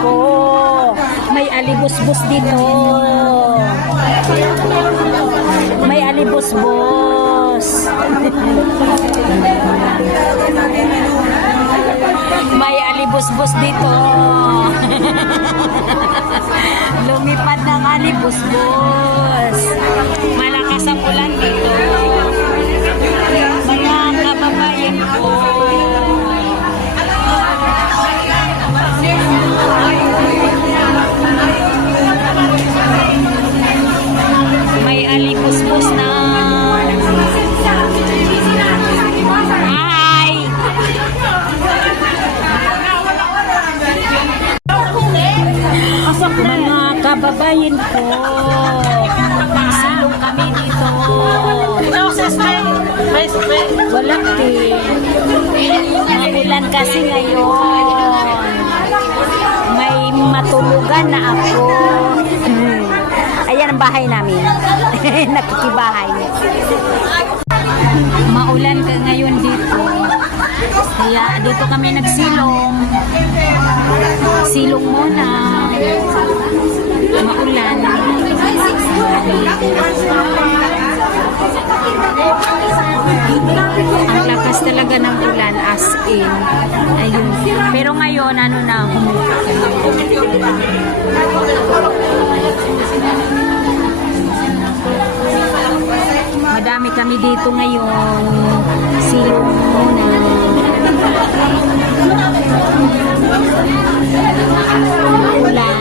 ko. May alibusbus dito. May alibusbus. May alibusbus dito. Lumipad ng alibusbus. Malakas ang ulan dito. Mga kababayan ko. May alibusbus na. Hi! Mga kababayan ko. Silong kami dito. Wala Maulan kasi ngayon. May matulugan na ako. Ayan ang bahay namin. Nakikibahay. Maulan ka ngayon dito. Kaya dito kami nagsilong. Silong muna. Maulan. Ang lakas talaga ng ulan as in. Ayun. Pero ngayon, ano na, madami kami dito ngayon. Silong muna. Ulan.